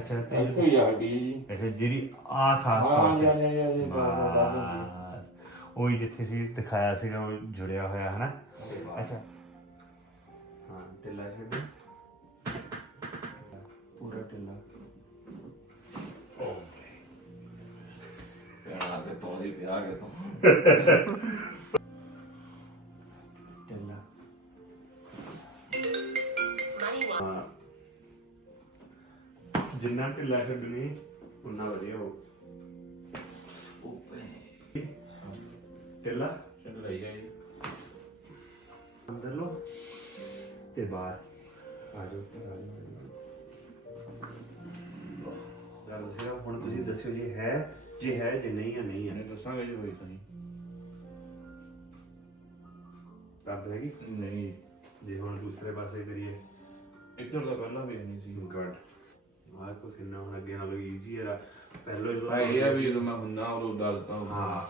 अच्छा ਇੱਥੇ ਹੀ ਆ ਗਈ। अच्छा जी आ खास ਹਾਂ तौर ਯਾਰ पे ਯਾਰ ਉਹੀ ਜਿੱਥੇ ਸੀ ਦਿਖਾਇਆ ਸੀਗਾ ਉਹ ਜੁੜਿਆ ਹੋਇਆ ਹੈ ਨਾ। ਅੱਛਾ ਹਾਂ ਢਿੱਲਾ ਛੱਡ ਪੂਰਾ ਢਿੱਲਾ ਪਿਆਰ ਦੇ ਤੋਂ ਦੀ ਪਿਆਰ ਕੇ ਤੋਂ ਢਿੱਲਾ ਜਿੰਨਾ ਢਿੱਲਾ ਛੱਡਣੀ ਉਨਾ ਵਧੀਆ ਹੋ। ਢਿੱਲਾ ਚੱਲ ਰਹੀ ਹੈ ਅੰਦਰ ਲੋ ਤੇ ਬਾਹਰ ਆ ਜਾਓ ਗੱਲ ਸਿਰਫ ਹੁਣ ਤੁਸੀਂ ਦੱਸਿਓ ਜੇ ਹੈ ਜੇ ਨਹੀਂ ਹੈ ਨਹੀਂ ਹੈ ਦੱਸਾਂਗੇ ਜੀ ਹੋਈ ਤਾਂ ਨਹੀਂ ਦਰਦ ਹੈਗੀ ਨਹੀਂ ਜੇ ਹੁਣ ਦੂਸਰੇ ਪਾਸੇ ਕਰੀਏ ਇੱਧਰ ਦਾ ਪਹਿਲਾਂ ਵੀ ਨਹੀਂ ਸੀ ਗੁੱਡ ਆਹ ਕੋ ਕਿੰਨਾ ਹੁਣ ਅੱਗੇ ਨਾਲੋਂ ਈਜ਼ੀ ਹੈ ਪਹਿਲਾਂ ਜਦੋਂ ਇਹ ਆ ਵੀ ਜਦੋਂ ਮੈਂ ਹੁੰਨਾ ਉਹ ਦੱਸਦਾ ਹਾਂ